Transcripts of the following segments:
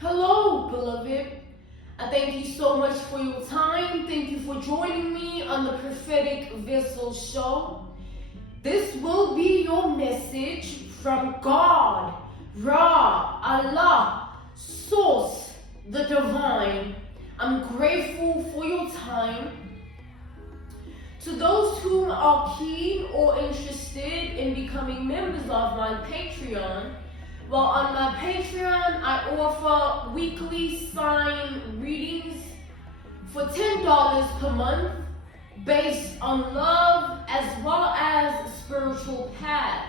Hello, beloved. I thank you so much for your time. Thank you for joining me on the Prophetic Vessel Show. This will be your message from God, Ra, Allah, Source, the Divine. I'm grateful for your time. To those who are keen or interested in becoming members of my Patreon, well, on my Patreon, I offer weekly sign readings for $10 per month based on love as well as spiritual path.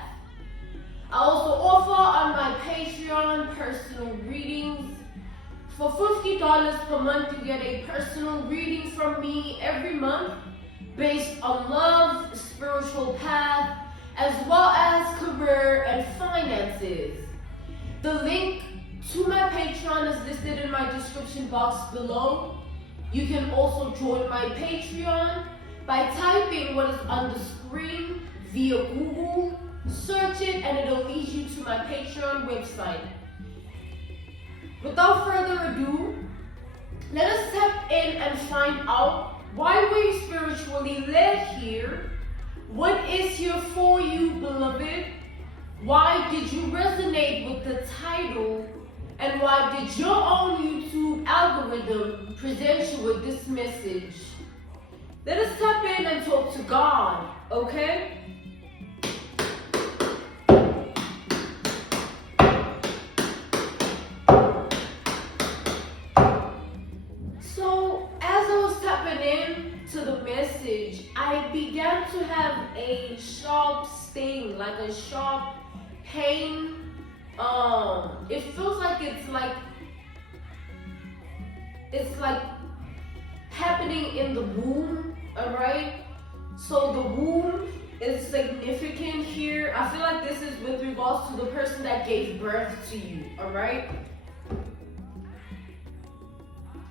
I also offer on my Patreon personal readings. For $50 per month, you get a personal reading from me every month based on love, spiritual path, as well as career and finances. The link to my Patreon is listed in my description box below. You can also join my Patreon by typing what is on the screen via Google, search it, and it'll lead you to my Patreon website. Without further ado, let us step in and find out why we're spiritually led here. What is here for you, beloved? Why did you resonate with the title? And why did your own YouTube algorithm present you with this message? Let us tap in and talk to God, okay? So, as I was tapping in to the message, I began to have a sharp sting, like a sharp pain. It feels like it's like happening in the womb, alright? So the womb is significant here. I feel like this is with regards to the person that gave birth to you, alright?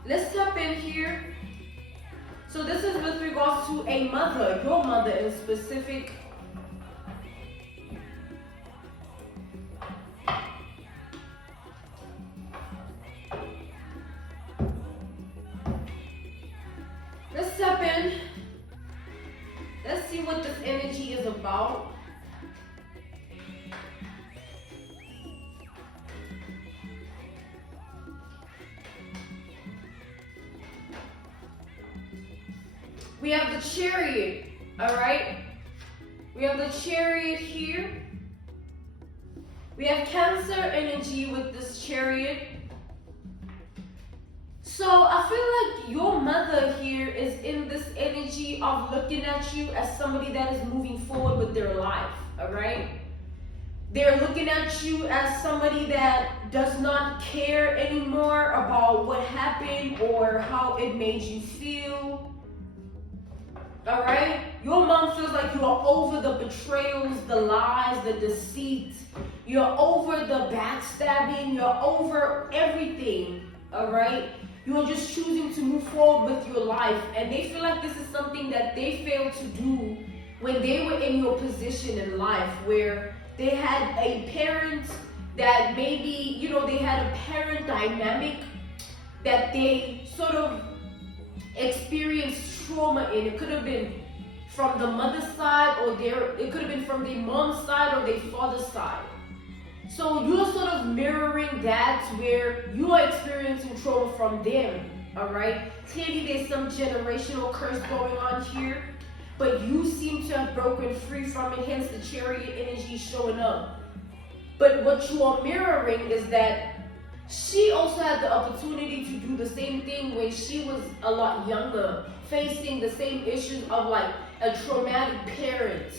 Let's tap in here. So this is with regards to a mother, your mother in specific. Let's step in. Let's see what this energy is about. We have the Chariot, all right? We have the Chariot here. We have Cancer energy with this Chariot. So I feel like your mother here is in this energy of looking at you as somebody that is moving forward with their life, all right? They're looking at you as somebody that does not care anymore about what happened or how it made you feel. All right? Your mom feels like you are over the betrayals, the lies, the deceit. You're over the backstabbing. You're over everything. All right? You're just choosing to move forward with your life. And they feel like this is something that they failed to do when they were in your position in life, where they had a parent that maybe, they had a parent dynamic that they sort of experienced trauma in. It could have been from the mother's side, or it could have been from the mom's side or their father's side. So you're sort of mirroring that, where you are experiencing trauma from them, all right? Clearly there's some generational curse going on here, but you seem to have broken free from it, hence the Chariot energy showing up. But what you are mirroring is that she also had the opportunity to do the same thing when she was a lot younger, facing the same issues of like a traumatic parent,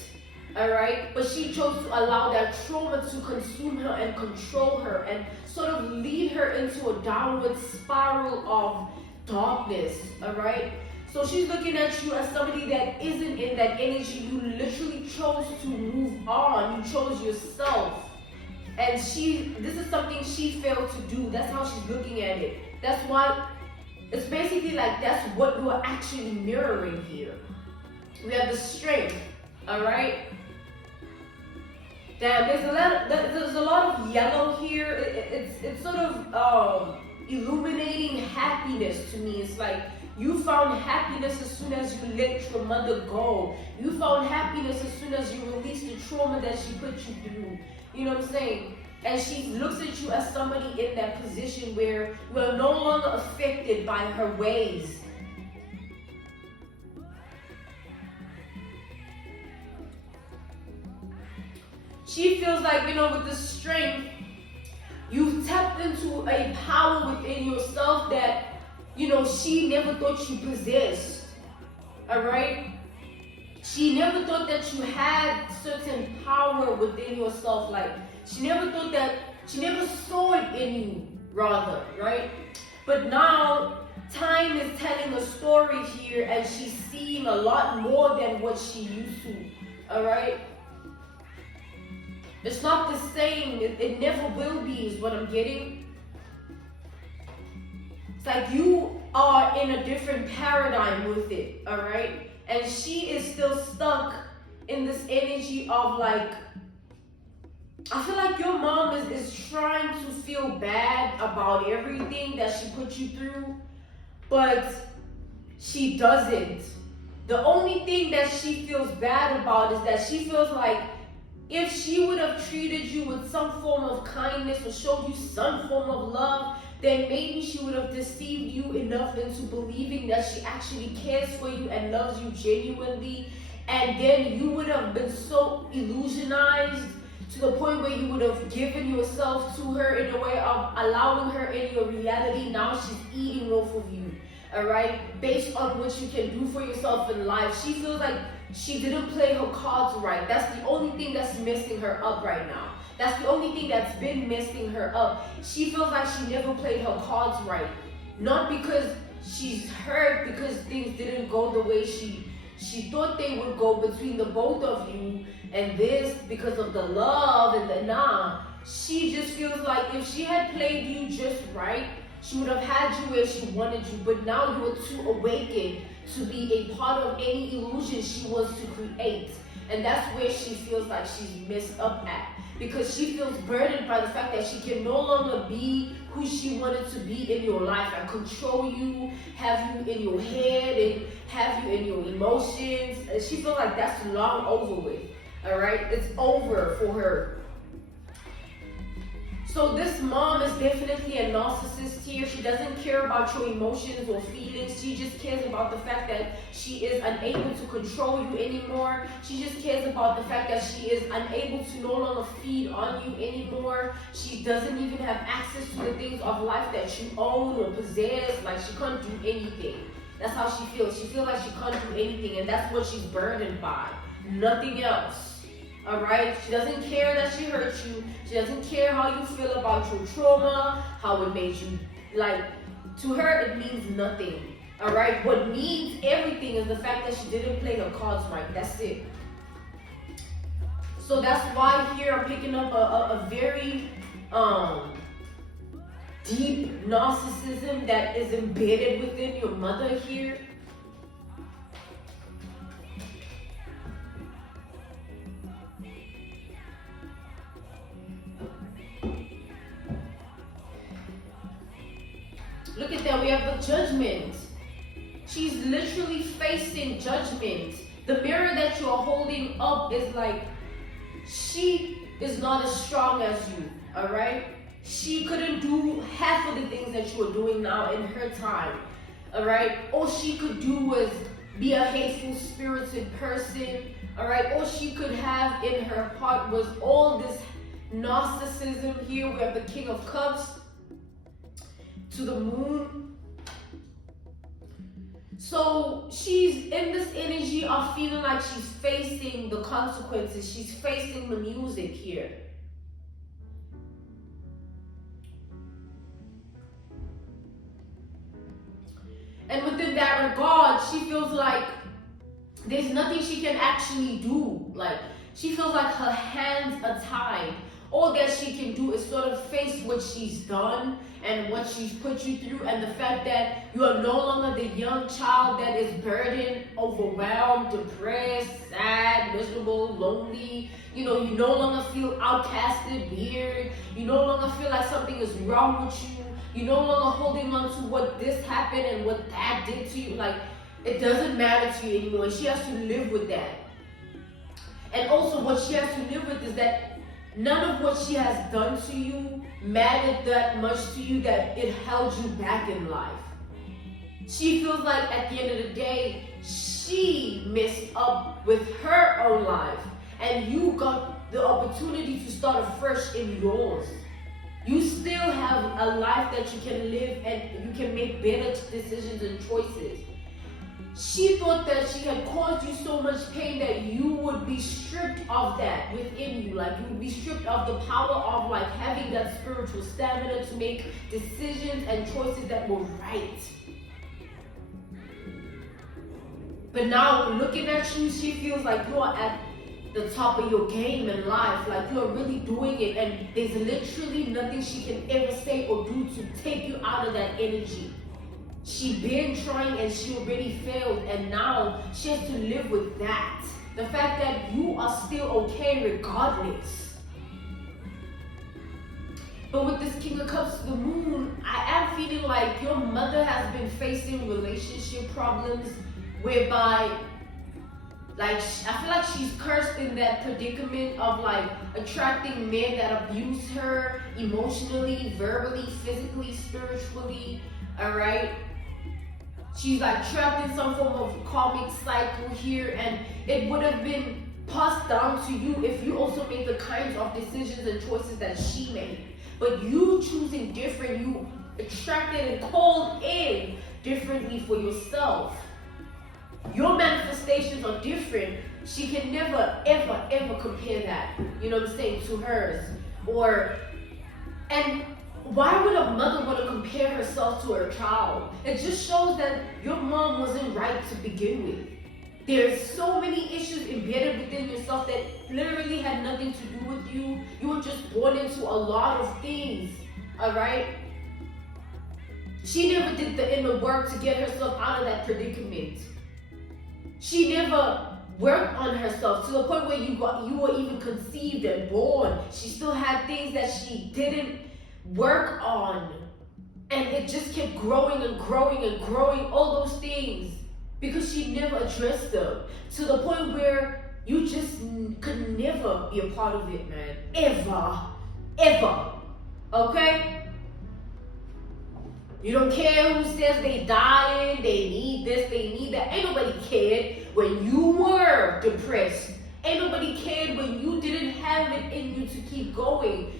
all right? But she chose to allow that trauma to consume her and control her and sort of lead her into a downward spiral of darkness, all right? So she's looking at you as somebody that isn't in that energy. You literally chose to move on. You chose yourself. And this is something she failed to do. That's how she's looking at it. That's why it's basically like that's what you're actually mirroring here. We have the Strength, all right? Damn, there's a lot of yellow here. It's sort of illuminating happiness to me. It's like you found happiness as soon as you let your mother go. You found happiness as soon as you released the trauma that she put you through. You know what I'm saying? And she looks at you as somebody in that position where you are no longer affected by her ways. She feels like, with the strength, you've tapped into a power within yourself that, she never thought you possessed. All right? She never thought that you had certain power within yourself. Like, she never saw it in you, rather, right? But now, time is telling a story here, and she's seeing a lot more than what she used to, all right? It's not the same. It never will be, is what I'm getting. It's like you are in a different paradigm with it, all right? And she is still stuck in this energy of like, I feel like your mom is trying to feel bad about everything that she put you through, but she doesn't. The only thing that she feels bad about is that she feels like if she would have treated you with some form of kindness or showed you some form of love, then maybe she would have deceived you enough into believing that she actually cares for you and loves you genuinely. And then you would have been so illusionized to the point where you would have given yourself to her in a way of allowing her in your reality. Now she's eating off of you, all right? Based on what you can do for yourself in life. She feels like she didn't play her cards right. That's the only thing that's messing her up right now. That's the only thing that's been messing her up. She feels like she never played her cards right. Not because she's hurt, because things didn't go the way she thought they would go between the both of you, and this because of the love and the she just feels like if she had played you just right, she would have had you where she wanted you, but now you are too awakened to be a part of any illusion she wants to create. And that's where she feels like she's messed up at, because she feels burdened by the fact that she can no longer be who she wanted to be in your life and control you, have you in your head, and have you in your emotions. And she feels like that's long over with, all right? It's over for her. So this mom is definitely a narcissist here. She doesn't care about your emotions or feelings. She just cares about the fact that she is unable to control you anymore. She just cares about the fact that she is unable to no longer feed on you anymore. She doesn't even have access to the things of life that you own or possess. Like, she can't do anything. That's how she feels. She feels like she can't do anything, and that's what she's burdened by. Nothing else. All right? She doesn't care that she hurt you. She doesn't care how you feel about your trauma, how it made you. Like, to her, it means nothing. All right? What means everything is the fact that she didn't play her cards right. That's it. So that's why here I'm picking up a very deep narcissism that is embedded within your mother here. Look at that, we have the judgment. She's literally facing judgment. The mirror that you are holding up is like, she is not as strong as you, all right? She couldn't do half of the things that you are doing now in her time, all right? All she could do was be a hateful spirited person, all right? All she could have in her heart was all this narcissism. Here we have the King of Cups to the Moon. So she's in this energy of feeling like she's facing the consequences. She's facing the music here. And within that regard, she feels like there's nothing she can actually do. Like, she feels like her hands are tied. All that she can do is sort of face what she's done and what she's put you through, and the fact that you are no longer the young child that is burdened, overwhelmed, depressed, sad, miserable, lonely. You know, you no longer feel outcasted, weird. You no longer feel like something is wrong with you. You're no longer holding on to what this happened and what that did to you. Like, it doesn't matter to you anymore. She has to live with that. And also what she has to live with is that none of what she has done to you mattered that much to you that it held you back in life. She feels like at the end of the day, she messed up with her own life. And you got the opportunity to start afresh in yours. You still have a life that you can live and you can make better decisions and choices. She thought that she had caused you so much pain that you would be stripped of that within you. Like, you would be stripped of the power of like having that spiritual stamina to make decisions and choices that were right. But now, looking at you, she feels like you're at the top of your game in life. Like, you're really doing it, and there's literally nothing she can ever say or do to take you out of that energy. She been trying and she already failed, and now she has to live with that. The fact that you are still okay regardless. But with this King of Cups to the Moon, I am feeling like your mother has been facing relationship problems whereby, like, I feel like she's cursed in that predicament of like attracting men that abuse her emotionally, verbally, physically, spiritually, alright? She's like trapped in some form of karmic cycle here, and it would have been passed down to you if you also made the kinds of decisions and choices that she made. But you choosing different, you attracted and called in differently for yourself. Your manifestations are different. She can never, ever, ever compare that, you know what I'm saying, to hers. And why would a mother want to compare herself to her child? It just shows that your mom wasn't right to begin with. There's so many issues embedded within yourself that literally had nothing to do with you. You were just born into a lot of things, all right? She never did the inner work to get herself out of that predicament. She never worked on herself to the point where you were even conceived and born. She still had things that she didn't work on, and it just kept growing and growing and growing, all those things, because she never addressed them, to the point where you just could never be a part of it, man. Ever. Okay? You don't care who says they dying, they need this, they need that. Ain't nobody cared when you were depressed. Ain't nobody cared when you didn't have it in you to keep going.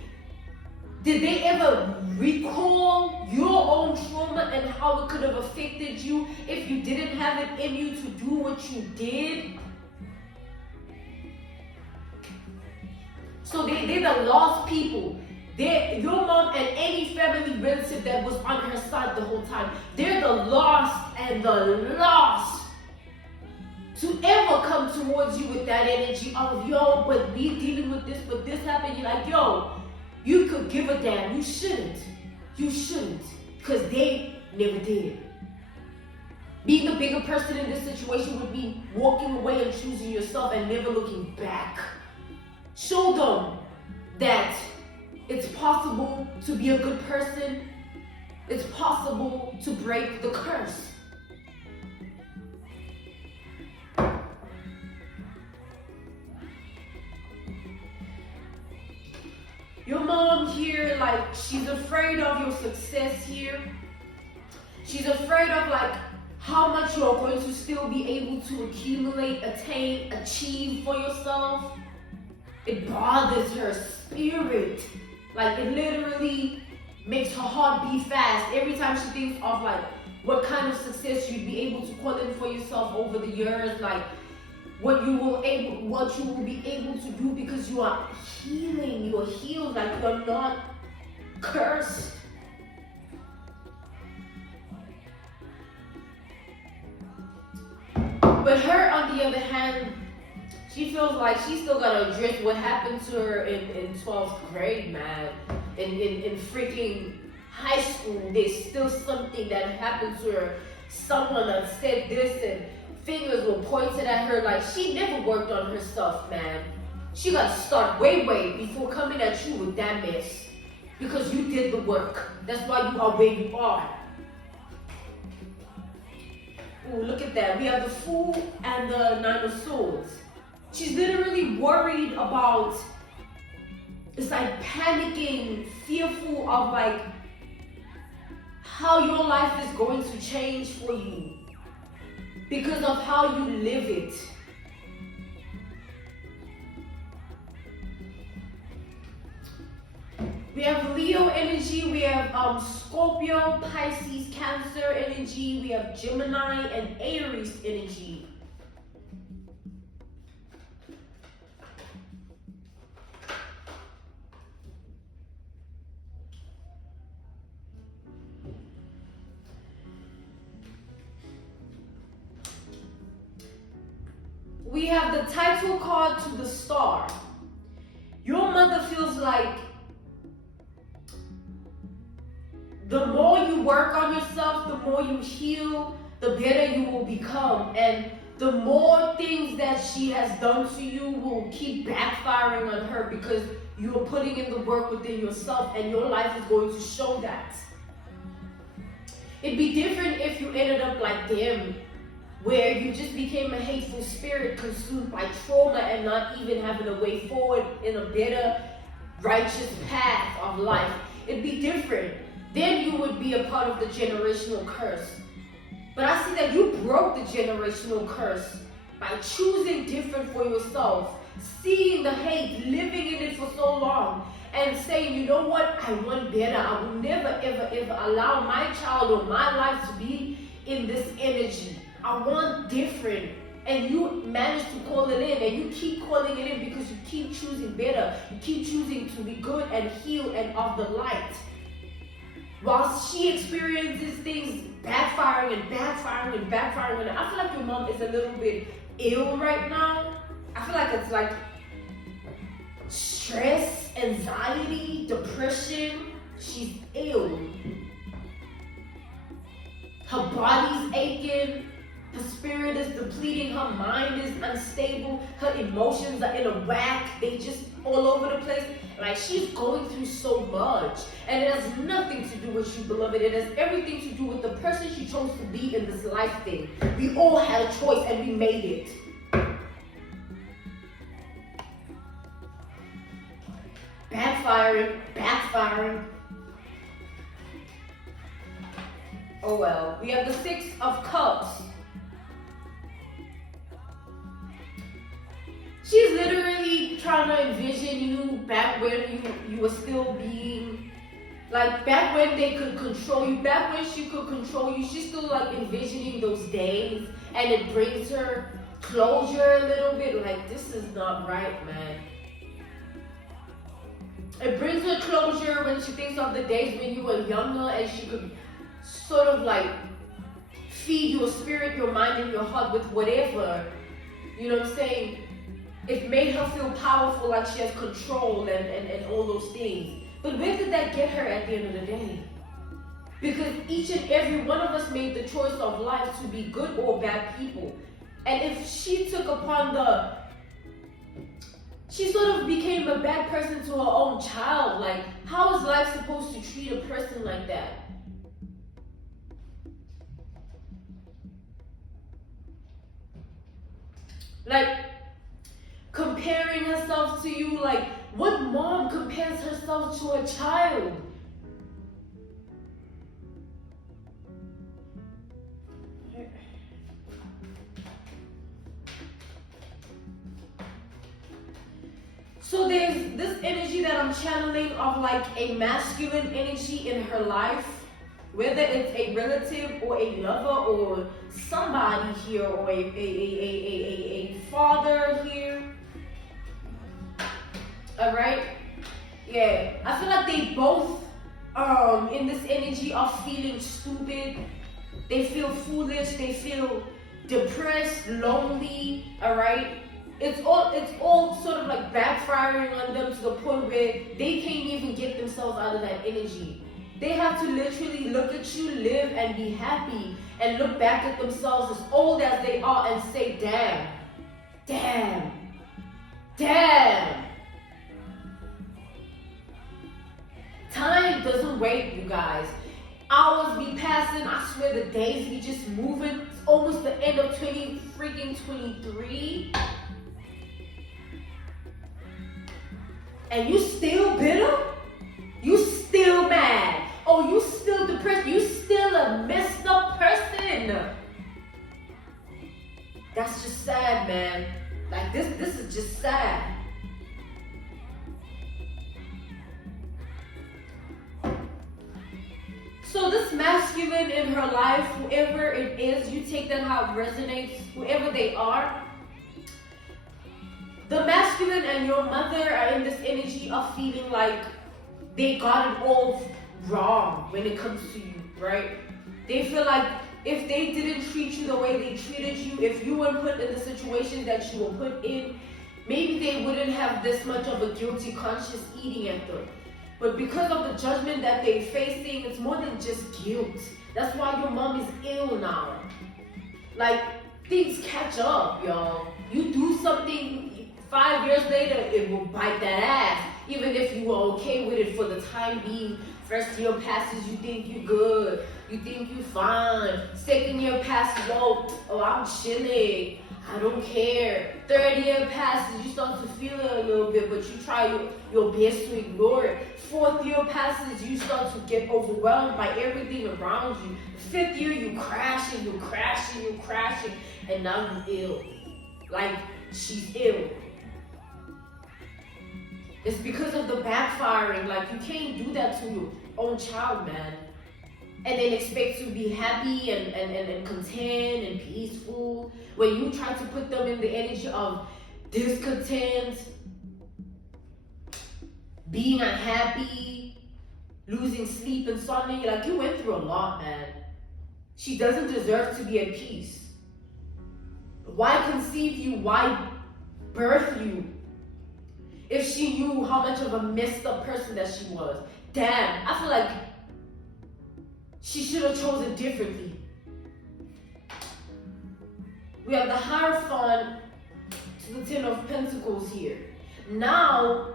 Did they ever recall your own trauma and how it could have affected you if you didn't have it in you to do what you did? So they're the lost people. Your mom and any family relative that was on her side the whole time, they're the lost and the lost to ever come towards you with that energy of, yo, but we dealing with this, but this happened. You're like, yo, you could give a damn. You shouldn't. Because they never did. Being the bigger person in this situation would be walking away and choosing yourself and never looking back. Show them that it's possible to be a good person. It's possible to break the curse. Your mom here, like, she's afraid of your success here. She's afraid of, like, how much you're going to still be able to accumulate, attain, achieve for yourself. It bothers her spirit. Like, it literally makes her heart beat fast every time she thinks of, like, what kind of success you'd be able to call in for yourself over the years, like, what you will be able to do because you are healing, you are healed, like you are not cursed. But her, on the other hand, she feels like she's still gotta address what happened to her in 12th grade, man. In freaking high school, there's still something that happened to her. Someone that said this and fingers were pointed at her. Like, she never worked on her stuff, man. She got to start way before coming at you with that mess. Because you did the work. That's why you are where you are. Ooh, look at that. We have the Fool and the Nine of Swords. She's literally worried about, it's like panicking, fearful of like how your life is going to change for you because of how you live it. We have Leo energy, we have Scorpio, Pisces, Cancer energy, we have Gemini and Aries energy. We have the title card to the Star. Your mother feels like the more you work on yourself, the more you heal, the better you will become. And the more things that she has done to you will keep backfiring on her because you are putting in the work within yourself and your life is going to show that. It'd be different if you ended up like them, where you just became a hateful spirit consumed by trauma and not even having a way forward in a better, righteous path of life. It'd be different. Then you would be a part of the generational curse. But I see that you broke the generational curse by choosing different for yourself, seeing the hate, living in it for so long, and saying, you know what, I want better. I will never, ever, ever allow my child or my life to be in this energy. I want different. And you manage to call it in, and you keep calling it in because you keep choosing better. You keep choosing to be good and heal and of the light. While she experiences things backfiring and backfiring and backfiring, and I feel like your mom is a little bit ill right now. I feel like it's like stress, anxiety, depression. She's ill. Her body's aching. Her spirit is depleting. Her mind is unstable. Her emotions are in a whack. They just all over the place. Like, she's going through so much. And it has nothing to do with you, beloved. It has everything to do with the person she chose to be in this life thing. We all had a choice and we made it. Backfiring. Oh well. We have the Six of Cups. She's literally trying to envision you back when you were still being, like back when they could control you, back when she could control you. She's still like envisioning those days, and it brings her closure a little bit. Like, this is not right, man. It brings her closure when she thinks of the days when you were younger and she could sort of like feed your spirit, your mind, and your heart with whatever. You know what I'm saying? It made her feel powerful, like she has control and all those things. But where did that get her at the end of the day? Because each and every one of us made the choice of life to be good or bad people. And if she took upon she sort of became a bad person to her own child. Like, how is life supposed to treat a person like that? Like, comparing herself to you, like, what mom compares herself to a child? So there's this energy that I'm channeling of like a masculine energy in her life, whether it's a relative or a lover or somebody here or a father here. All right? Yeah, I feel like they both in this energy are feeling stupid. They feel foolish. They feel depressed, lonely. All right? It's all sort of like backfiring on them to the point where they can't even get themselves out of that energy. They have to literally look at you, live, and be happy, and look back at themselves as old as they are and say, damn, damn, damn. Time doesn't wait, you guys. Hours be passing. I swear the days be just moving. It's almost the end of 23. And you still bitter? You still mad? Oh, you still depressed? You still a messed up person? That's just sad, man. Like this is just sad. So this masculine in her life, whoever it is, you take that how it resonates, whoever they are. The masculine and your mother are in this energy of feeling like they got it all wrong when it comes to you, right? They feel like if they didn't treat you the way they treated you, if you weren't put in the situations that you were put in, maybe they wouldn't have this much of a guilty conscience eating at them. But because of the judgment that they're facing, it's more than just guilt. That's why your mom is ill now. Like, things catch up, y'all. You do something, 5 years later, it will bite that ass. Even if you were okay with it for the time being. First year passes, you think you good. You think you fine. Second year passes, oh, I'm chilling. I don't care. Third year passes, you start to feel it a little bit, but you try your best to ignore it. Fourth year passes, you start to get overwhelmed by everything around you. Fifth year, you crashing, and now you're ill. Like, she's ill. It's because of the backfiring. Like, you can't do that to your own child, man. And then expect to be happy and content and peaceful. When you try to put them in the energy of discontent, being unhappy, losing sleep, insomnia, like you went through a lot, man. She doesn't deserve to be at peace. Why conceive you? Why birth you? If she knew how much of a messed up person that she was. Damn, I feel like she should have chosen differently. We have the Hierophant to the Ten of Pentacles here. Now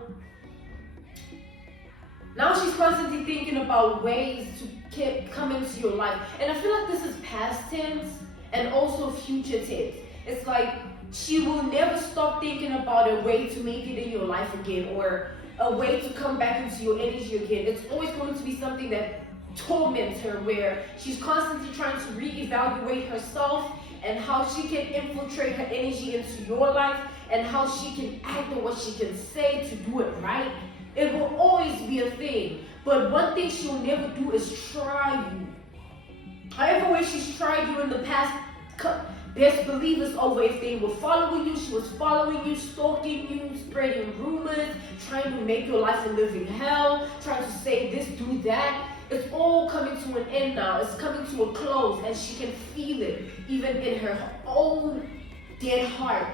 she's constantly thinking about ways to come into your life. And I feel like this is past tense and also future tense. It's like she will never stop thinking about a way to make it in your life again or a way to come back into your energy again. It's always going to be something that torments her, where she's constantly trying to reevaluate herself and how she can infiltrate her energy into your life and how she can act and what she can say to do it right. It will always be a thing. But one thing she'll never do is try you. However way she's tried you in the past, best believe it's over. If they were following you, she was following you, stalking you, spreading rumors, trying to make your life a living hell, trying to say this, do that. It's all coming to an end now. It's coming to a close, and she can feel it, even in her own dead heart.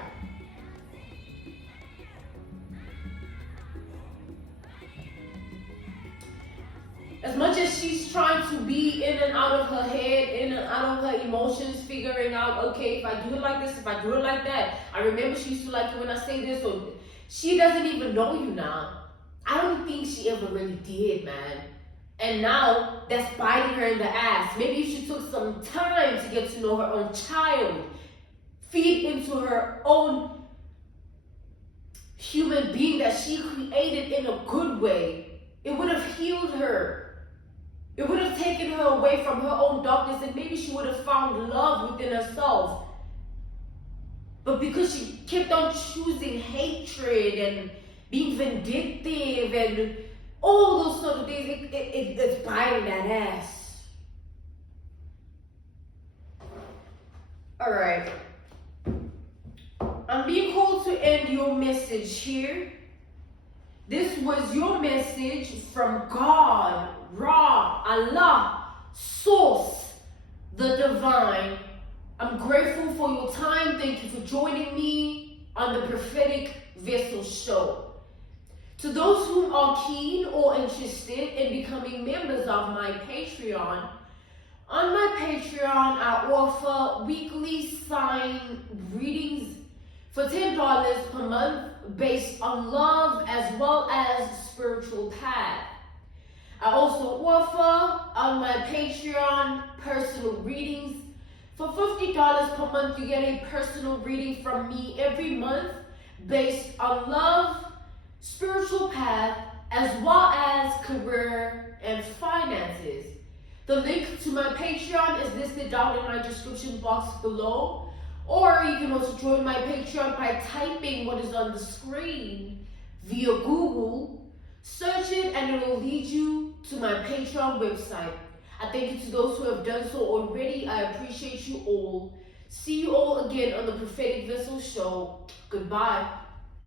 As much as she's trying to be in and out of her head, in and out of her emotions, figuring out, okay, if I do it like this, if I do it like that. I remember she used to like it when I say this, or she doesn't even know you now. I don't think she ever really did, man. And now that's biting her in the ass. Maybe if she took some time to get to know her own child, feed into her own human being that she created in a good way, it would have healed her. It would have taken her away from her own darkness, and maybe she would have found love within herself. But because she kept on choosing hatred and being vindictive and all those sort of things, it's biting that ass. All right. I'm being called to end your message here. This was your message from God, Ra, Allah, Source, the Divine. I'm grateful for your time. Thank you for joining me on the Prophetic Vessel Show. To those who are keen or interested in becoming members of my Patreon, on my Patreon I offer weekly sign readings for $10 per month based on love as well as spiritual path. I also offer on my Patreon personal readings. For $50 per month, you get a personal reading from me every month based on love, spiritual path, as well as career and finances. The link to my Patreon is listed down in my description box below. Or you can also join my Patreon by typing what is on the screen via Google. Search it and it will lead you to my Patreon website. I thank you to those who have done so already. I appreciate you all. See you all again on the Prophetic Vessel Show. Goodbye.